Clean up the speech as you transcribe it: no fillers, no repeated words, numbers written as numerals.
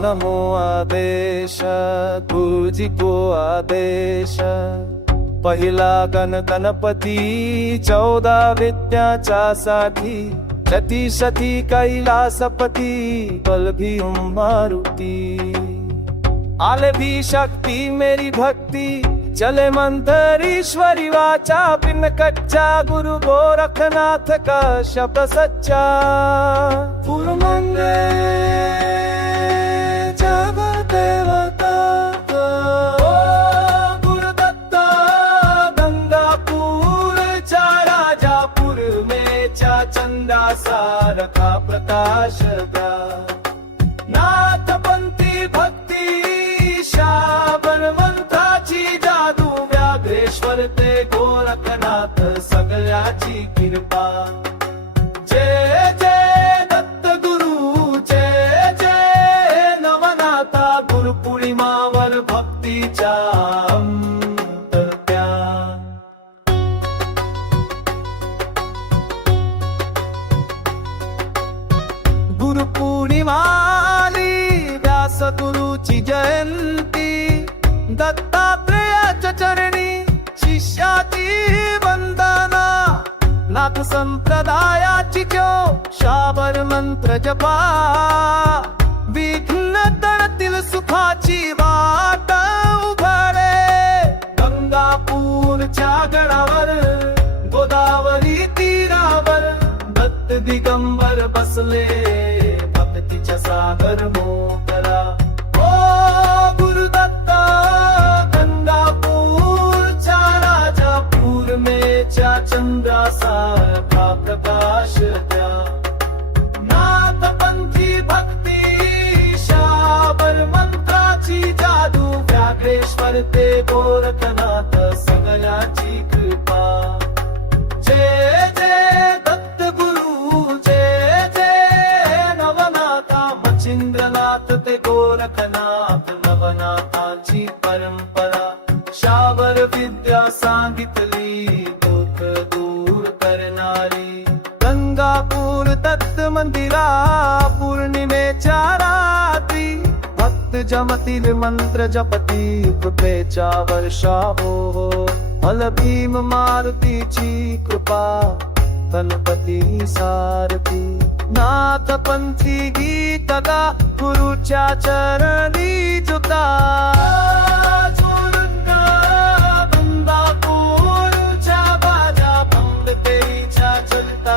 नमो आदेश गुरुजी को आदेश पहिला गणपती 14 विद्याच्या साठी सती सती कैलासपती बलभीम मारुती आले भी शक्ति मेरी भक्ति चले मंत्र ईश्वरी वाचा बिन कच्चा गुरु गोरखनाथ का शब्द सच्चा पुरमंगे जब देवता गुरुदत्ता गंगापुर चा राजापुर में चा चंदा सार का प्रकाश द्या नाथपंथी भक्ती शाबर मंत्राची जादू व्याघ्रेश्वर ते गोरखनाथ सगळ्याची कृपा जय जय दत्त गुरु जय जय नवनाथा गुरु पूर्णिमावर भक्तीच्या अंतर्त्या गुरु पूर्णिमाली व्यास गुरुची जयंती दत्तात्रेयाच्या चरणी शिष्याची वंदना नाथ संप्रदायाची क्यो शाबर मंत्र जपा विघ्न तळतील सुखाची वाट उघडे गंगापूरच्या गडावर गोदावरी तीरावर दत्त दिगंबर बसले भक्तीच्या सागर मोकरा ओ गुरुदत्ता गंगापूरच्या राजापूर मेच्या चंद्रासा प्रकाश द्या नाथपंथी भक्ती शाबर मंत्राची जादू व्याघ्रेश्वर ते गोरखनाथ सगळ्याची कृपा जय जय दत्त गुरु जय जय नवनाथा मच्छिंद्रनाथ ते गोरखनाथ नवनाथाची परंपरा शाबर विद्या सांगितली दुःख दूर करणारी गंगापूर दत्त मंदिरा पौर्णिमेच्या रात्री भक्त जमतील मंत्र जपती कृपेच्या वर्षा हो बलभीम मारुतीची कृपा गणपती सारथी नाथपंथी गीत गा गुरुच्या चरणी जुता गंगापूरच्या बाजा भंग तेरीच्या चलता